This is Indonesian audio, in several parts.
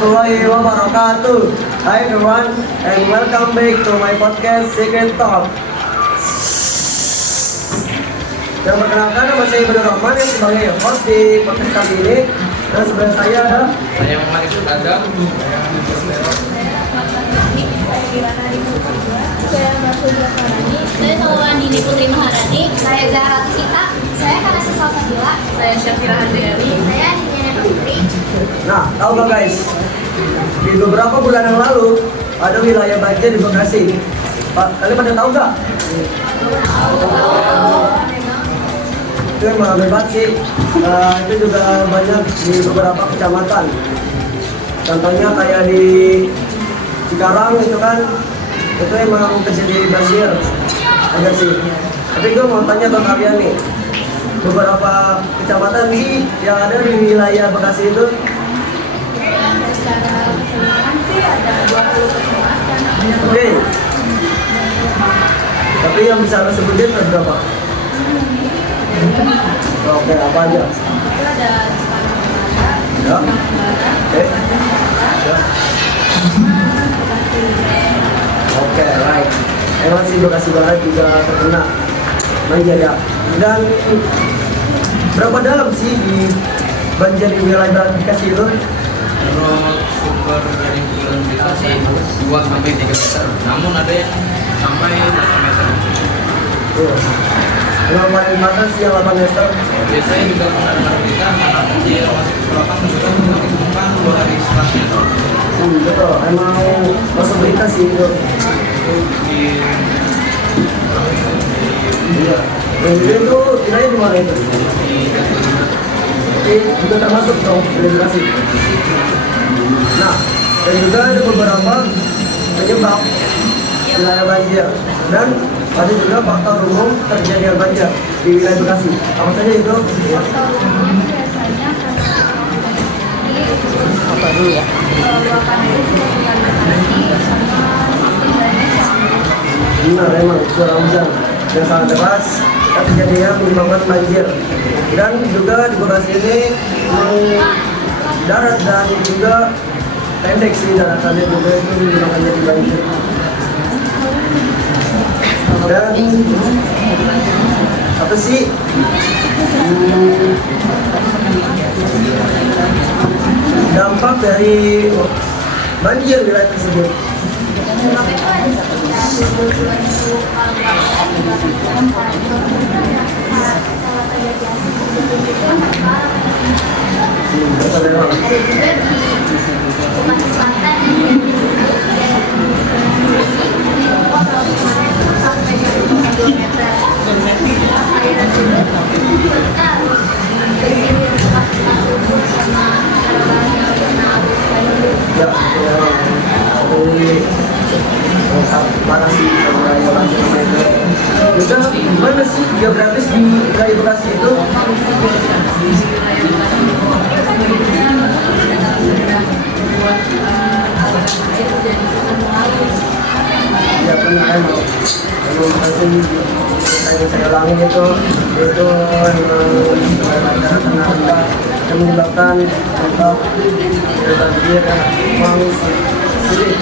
Warahmatullahi wabarakatuh. Hi everyone and welcome back to my podcast Secret Talk. Dan perkenalkan nama saya Ibnu Rahman yang sebagai host di podcast kali ini. Dan sebelah saya ada Saya Muhammad Yusuf Azam. Saya Marfulia Farani. Saya Tawadini Putri Maharani. Saya Zahra Kita. Saya Kanasa Salsabila. Saya Syafira Handayani. Saya Nina Putri. Nah, tahu gak guys? Di beberapa bulan yang lalu ada wilayah banjir di Bekasi. Pak, kalian pada tahu gak? Itu emang hebat sih. Itu juga banyak di beberapa kecamatan. Contohnya kayak di Cikarang itu kan, itu emang terjadi banjir. Ada sih. Tapi gue mau tanya ke kalian nih, beberapa kecamatan sih yang ada di wilayah Bekasi itu? Secara keseluruhan sih ada 20 kecamatan. Oke. Tapi yang bisa lo sebutin ada berapa? Oke, apa aja? Itu ada Cikarang Utara, Ya. Barat, Oke. Ya. Oke, right. Emang sih Bekasi Barat juga terkena banjir ya. Dan berapa dalam sih di banjir di wilayah Barat Bekasi itu? Menurut sumber dari bulan bisa sih 2 sampai 3 meter. Namun ada yang sampai 8 meter. Tuh. Yang paling atas yang 8 meter. Biasanya juga pernah dengar berita anak kecil masih kesalahan juga ditemukan 2 hari setelahnya. Betul. Emang masuk berita sih itu. Di Iya. Banjir itu wilayah di mana itu? Jadi juga termasuk dong Bekasi. Nah, dan juga ada beberapa penyebab wilayah banjir dan ada juga faktor umum terjadinya banjir di wilayah Bekasi. Apa saja itu? Faktor umum biasanya karena Apa dulu ya? luapan air di sekitar Bekasi sama sistem drainase yang buruk. Benar, emang curah hujan yang sangat deras dan terjadinya menyebabkan banjir. Dan juga di Bekasi ini darat dan juga pendek sih daratannya juga itu menyebabkan jadi banjir. Dan apa sih dampak dari banjir wilayah tersebut? Dampak itu ada sekitar 22.000 kalau kalau terjadi asap itu Betul memang. ada juga di Bekasi Selatan sampai 2 meter. Aliran surut kita harus bersihin tempat-tempat subur sama daerah yang kena arus banjir. Ya, jadi parah sih wilayah banjir itu. Juga gimana sih geografis di wilayah Bekasi itu? Ya benar emang Bekasi kayak saya ulangin itu emang daratan rendah yang menyebabkan dampak banjir emang sulit.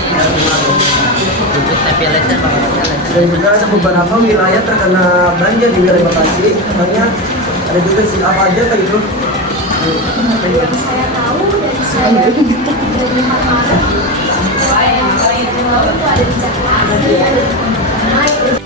Dan juga ada beberapa wilayah terkena banjir di wilayah Bekasi. Makanya ada juga sih apa aja kayak itu. Yang saya tahu dari saya dari Maret yang lalu itu ada di Jakarta, ada di Pontianak.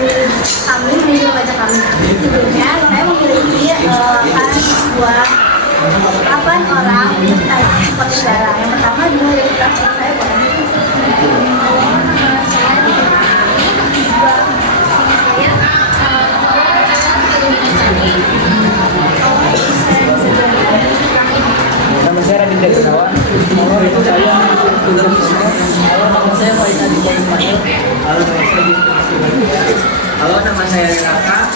kami memilih baca kami. Sebelumnya saya memiliki buat 8 orang type seperti darah. Yang pertama dimulai dari kelas saya boleh. Nama saya Raditya Gunawan. Itu saya Tunggal Kusuma. Halo, nama saya Faisal Diko Ismail. Halo, nama saya Diko Ismail. Halo, nama saya Raka.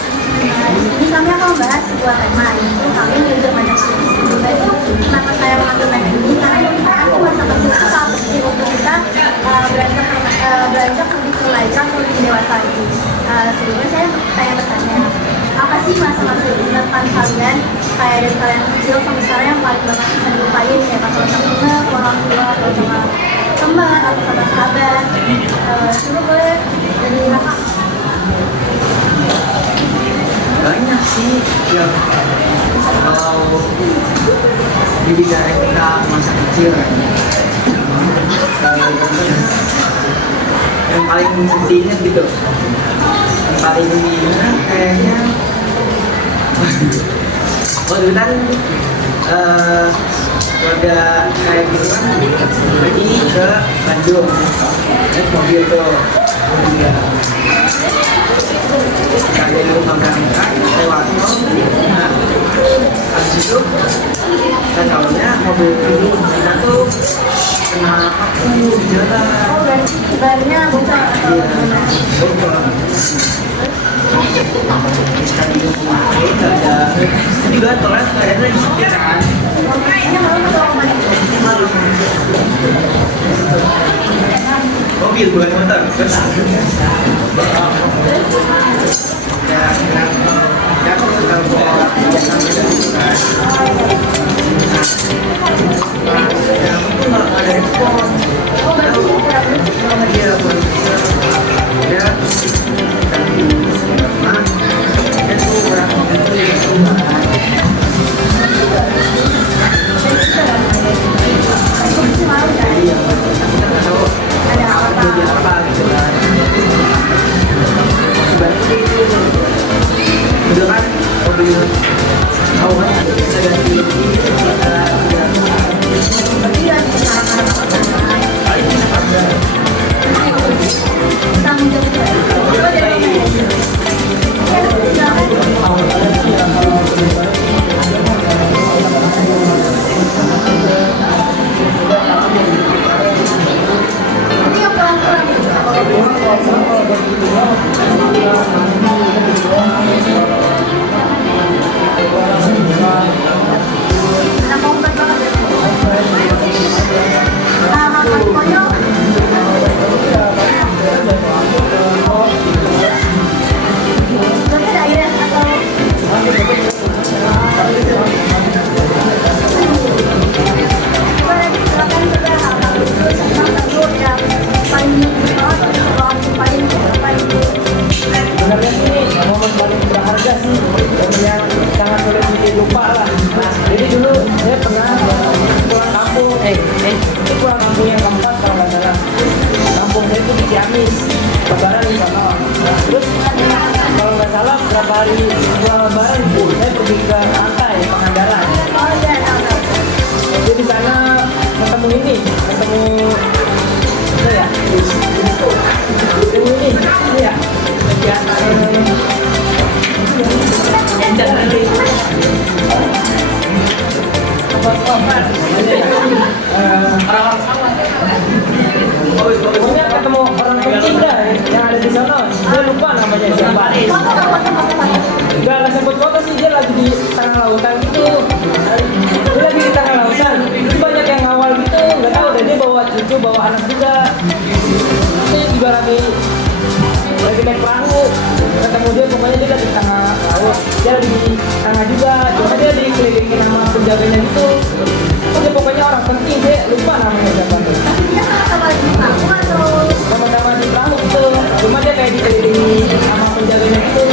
Ini kami akan membahas sebuah tema, yaitu kami belajar banyak hal. Sebelumnya itu kenapa saya mengambil tema ini? Karena aku masa kecil itu sangat penting untuk kita beranjak lebih ke layak atau lebih dewasa itu. Sebelumnya saya bertanya, apa sih masa-masa ingatan kalian kayak dari kalian kecil sampai sekarang yang paling banget bisa dilupain, kayak pas sama temen, orang tua, atau sama teman, atau sama sahabat? Coba boleh dari Raka. Banyak sih yang kalau dibicara kita masa kecil yang paling diingat gitu, yang paling diingat kayaknya waktu itu kan keluarga kayak gitu kan ini ke Bandung naik mobil tuh dari rumah berangkat lewat tol. Nah, habis itu kita tahunya mobil ini kita tuh kena paku di jalan. Oh, bannya bocor atau gimana? Tadi nggak ada juga tolnya kayaknya di setir kan. Kayaknya malu atau kemana? Malu. Mobil bukan motor. Ya kalau bawa biasa ada respon. Oh, berarti kurang Dia dia tanggung sebenarnya sih momen paling berharga sih, momen yang sangat sulit dilupa lah. Nah, jadi dulu saya pernah pulang kampung, itu pulang kampung yang keempat kalau nggak salah. Kampung saya itu di Ciamis, Lebaran di sana. Nah, terus kalau nggak salah berapa hari setelah Lebaran saya pergi ke pantai Pangandaran. Jadi di sana ketemu ini, ketemu apa ya? Ketemu ini ya. Ya, pokoknya ketemu orang penting dah yang ada di sana. Saya lupa namanya siapa. Gak sebut foto sih, dia lagi di tengah lautan gitu. Dia lagi di tengah lautan. Itu banyak yang ngawal gitu. Gak tahu deh, dia bawa cucu, bawa anak juga. Dia juga lagi naik perahu, ketemu dia, pokoknya dia lagi di tengah laut, dia lagi di tengah juga, cuma dia dikelilingi nama penjaganya gitu. Dia pokoknya orang penting, dia lupa namanya siapa tuh. Tapi dia sama-sama di perahu atau? Sama-sama di perahu gitu, cuma dia kayak dikelilingi nama penjaganya gitu.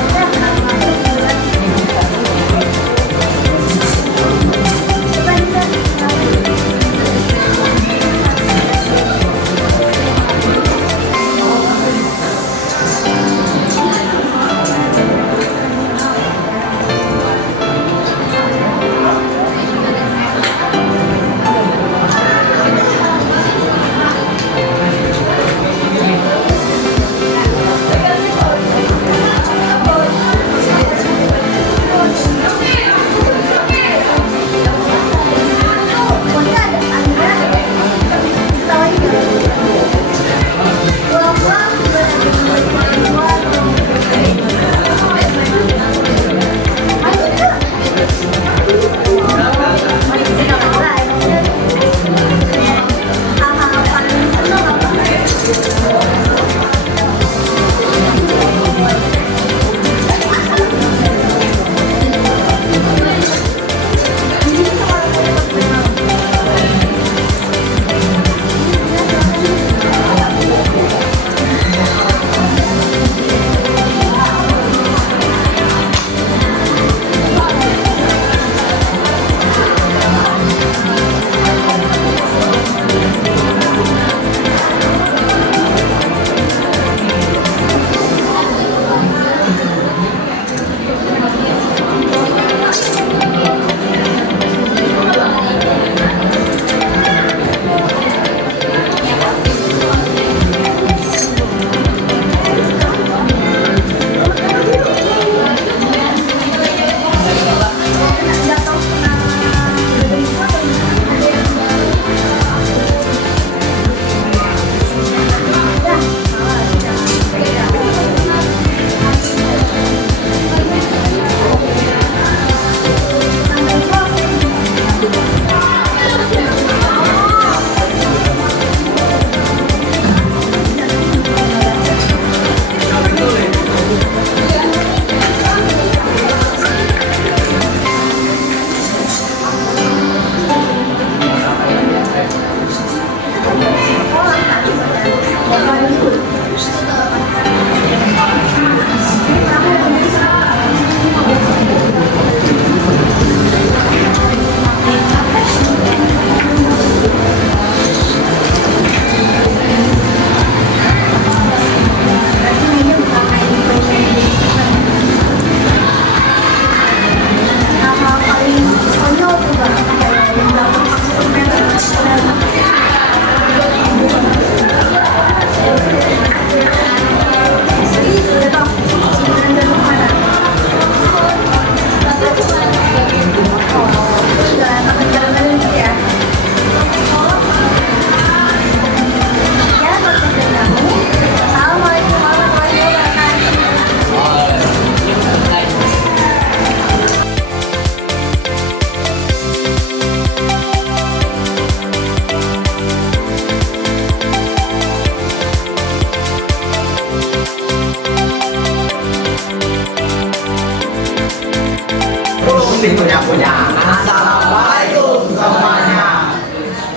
punya. Assalamualaikum semuanya.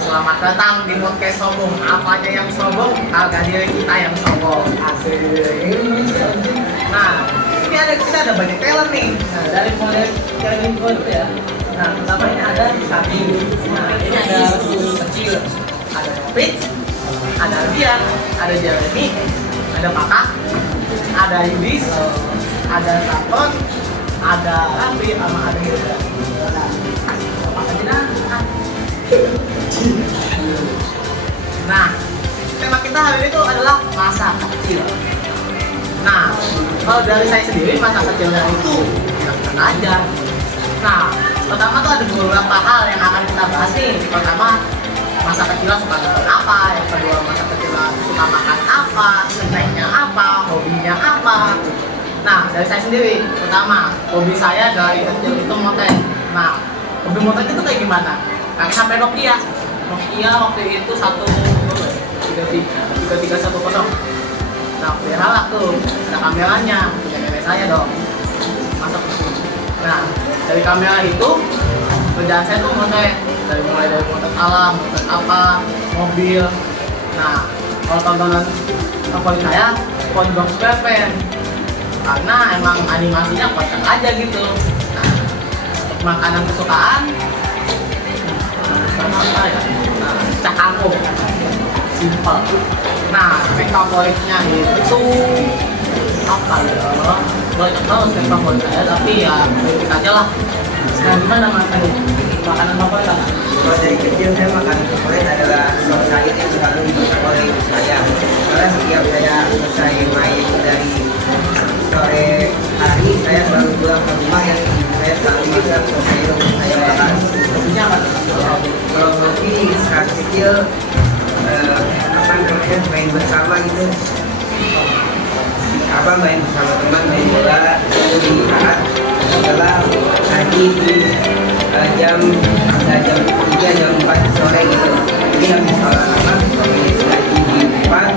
Selamat datang di podcast sombong. Apa aja yang sombong? Harga diri kita yang sombong. Asik. Nah, kita ada banyak talent nih. Nah, dari mulai Kevin Cole ya. Nah, pertama ini ada Sadi. Nah, ini ada kecil. Ada Rich, ada Alfian, ada Jeremy, ada Pakak, ada Yudis, ada Saton, ada Raffi, sama ada Hilda. Apa aja Nah, tema kita hari ini tuh adalah masa kecil. Nah, kalau dari saya sendiri masa kecilnya itu enak-enak aja. Nah, pertama tuh ada beberapa hal yang akan kita bahas nih. Pertama, masa kecilnya suka nonton apa, yang kedua masa kecilnya suka makan apa, snacknya apa, hobinya apa. Nah, dari saya sendiri, pertama, hobi saya dari kecil itu motek. Nah, hobi motek itu kayak gimana? Pakai HP Nokia. Nokia waktu itu 3310. Nah, viral lah tuh, ada kameranya, punya nenek saya dong. Masa kecil. Nah, dari kamera itu kerjaan saya tuh motek. Mulai dari motor alam, motor apa, mobil. Nah, kalau tontonan favorit saya SpongeBob SquarePants karena emang animasinya kocak aja gitu. Nah, untuk makanan kesukaan sama apa ya? Nah, cakangko, simple. Nah, snack favoritnya itu apa ya? Banyak banget snack favorit saya, tapi ya sedikit aja lah. Nah, gimana makanan favorit apa? Kalau dari kecil saya makan favorit adalah sop sayur yang selalu dimasak oleh ibu saya. Karena setiap saya selesai main dari sore hari, saya selalu pulang ke rumah yang ibu saya selalu masak sop sayur untuk saya makan. Hobinya apa? Kalau hobi saat kecil, apa namanya, main bersama gitu. Apa main bersama teman, main bola itu di saat setelah tadi di jam 3 jam 4 sore gitu. Jadi habis sholat asar kami lagi di depan,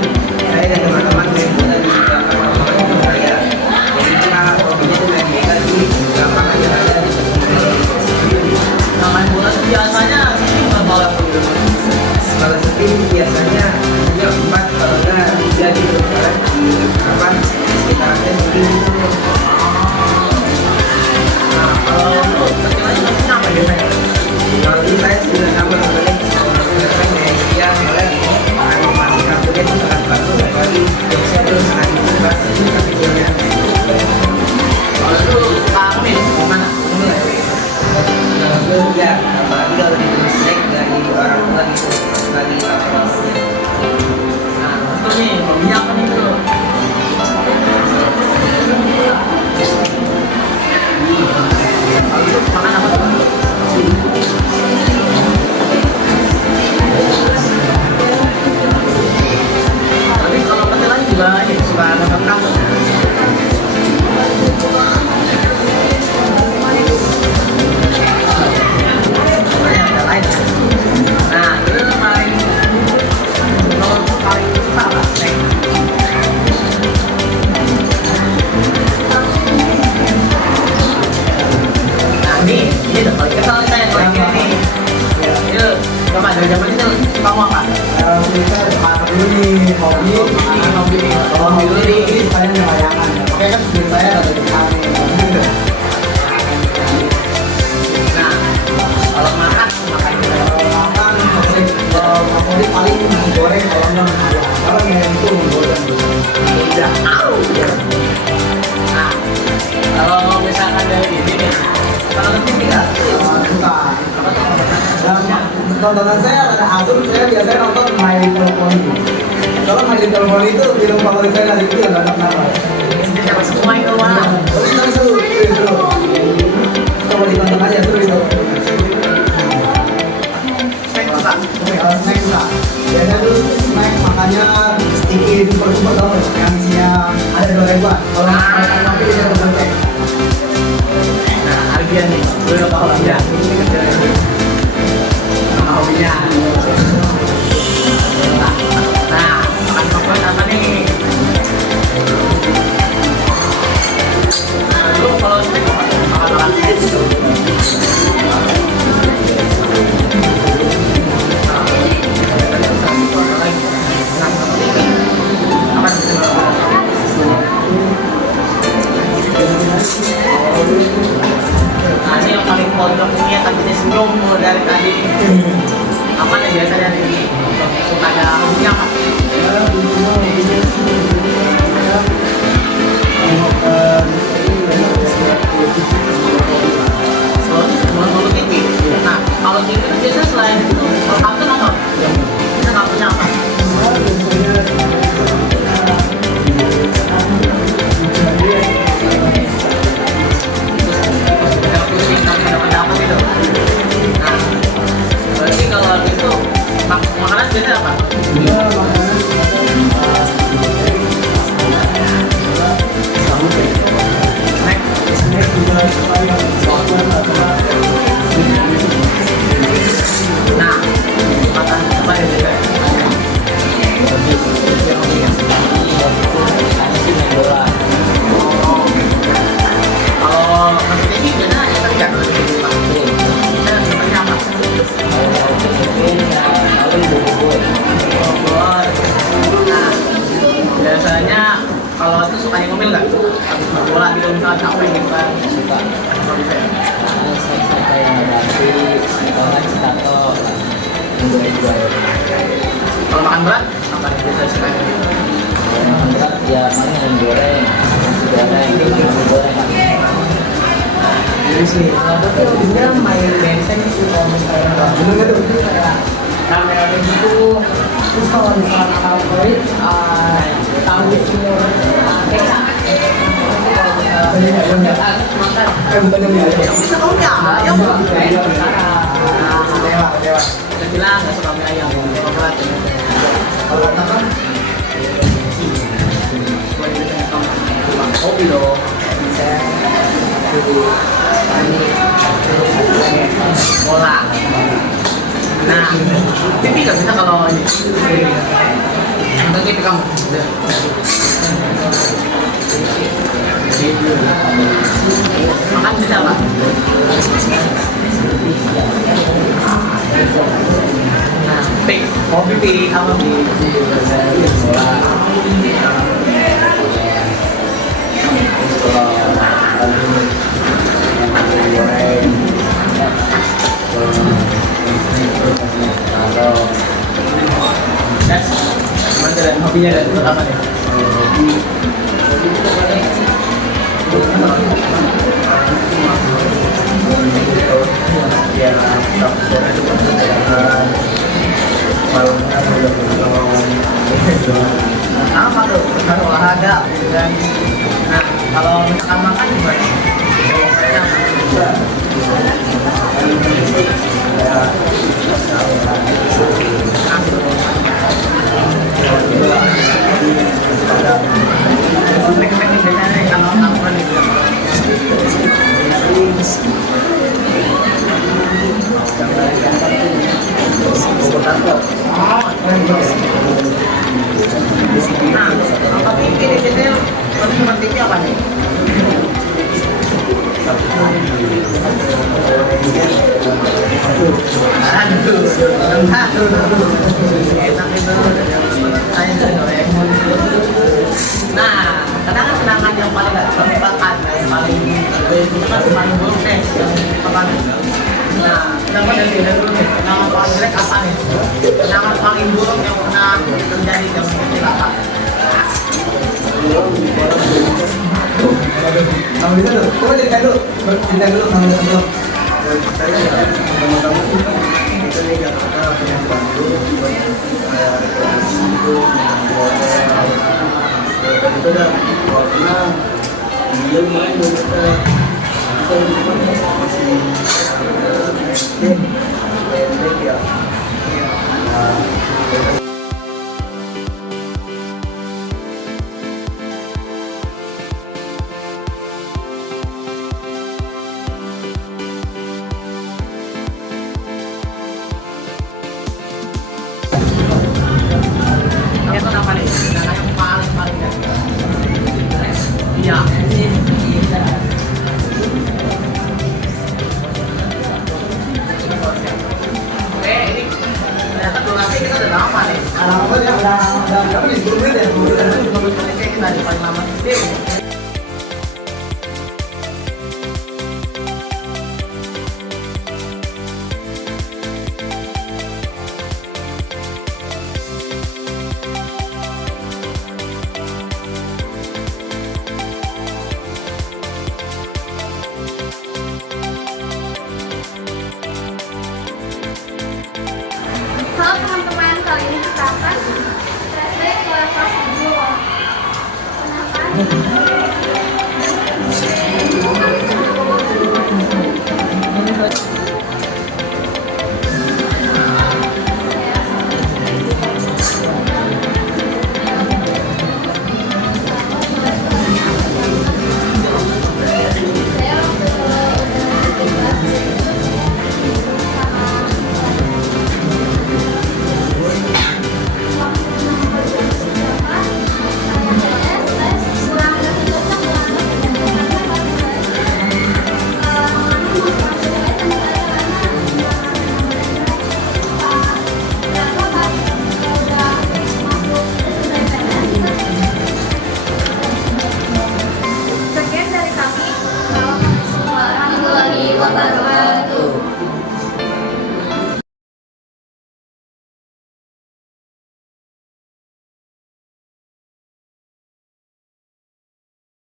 saya dan teman-teman main bola di belakang lapangan itu saya. Jadi kita hobinya itu main bola di lapangan yang ada di Nah, main bola itu biasanya bola kalau sepi biasanya jam 4 kalau enggak 3 gitu karena di apa sekitarnya sepi gitu. Nah, kalau kecilnya apa ya? Kalau dulu saya sudah sama sebenarnya saya kayak dia soalnya animasi kartunya itu sangat bagus apalagi saya terus sangat pas kecilnya. Kalau dulu suka ngemil, gimana? Ngemil ya? Kalau dulu ya apalagi kalau ditulis snack dari orang tua gitu lagi apa-apanya. Nah, itu nih, hobinya apa nih bro? Kalau itu makan apa tuh? Tapi kalau kecilnya juga ini suka nonton kartun. Ada lain. Nah, itu paling suka apa? Snack. Nah, ini udah paling kesal saya yang nih. Yuk, coba dari zaman itu kamu apa? Kita makan dulu nih hobi. Hobi nih. Kalau hobi ini saya merayakan. Oke kan sebelum saya ada di kami. Nah, kalau makan Makan favorit paling goreng kalau nggak ayam. Kalau yang itu goreng. udah tahu. Nah, kalau misalkan dari ini nih, kalau lebih tidak Suka. apa tuh? Dan tontonan saya ada atur, saya biasanya nonton My Little Pony. Kalau My Little Pony itu film favorit saya dari kecil, nggak kenapa. Siapa semua itu mah? Tapi seru, seru. Coba ditonton aja, seru itu. Snack suka. Kalau snack suka. Biasanya tuh snack makannya sticky super dong, yang isinya ada 2 ribuan. Kalau makan kopi bisa terbentuk. Nah, Arbian nih, lu udah tahu lah ya. Sama hobinya. Nah, makan favorit apa nih? Lu kalau snack makan snack gitu. nggak? Habis main bola gitu misalnya capek gitu kan. Suka. Saya kayak ganti kalau nggak citato enjoy. Kalau makan berat, apa yang biasa suka? Kalau makan berat ya paling yang goreng, nasi goreng, nasi goreng. Jadi sih, aku tuh dia main benteng sih kalau misalnya kayak rame-rame gitu. Terus kalau misalnya favorit, tahu semur kecap. Bisa kau nggak? Ya udah. Kita bilang nggak suka mie ayam, kalau berat. Kalau kata kan, kopi dong. Bisa. Bola. Nah, TV nggak bisa kalau ini. Nonton TV kamu. Makan bisa pak? Nah, pik, kopi pik, apa pik? Bola. That's mana dan hobinya dan itu apa nih? Ya, apa tuh? Kan olahraga, dan nah kalau misalkan makan gimana? Nah, apa TV di situ? Kalau cuma TV apa nih? Aduh, enak itu. Nah, kadang kan kenangan yang paling gak terlupakan, yang paling itu kan paling buruk deh, yang apa nih? Nah, kenapa dari dulu nih? Kenangan paling jelek apa nih? Kenangan paling buruk yang pernah terjadi yang mungkin apa? Kamu bisa tuh, coba ceritain dulu. Ceritain dulu kamu dulu. Saya ya, teman-teman tuh kan kita nih Jakarta punya Bandung, kayak rekreasi itu, itu dah warna dia main kita masih pendek ya. Itu apa nih? Kenangan yang paling iya. Oke, ini ternyata durasi kita udah lama nih. Lama ya, udah berapa nih? 10 menit ya? 10 menit. Kayak kita di paling lama sih. Halo teman-teman, kali ini kita akan flashback ke kelas 7. Kenapa?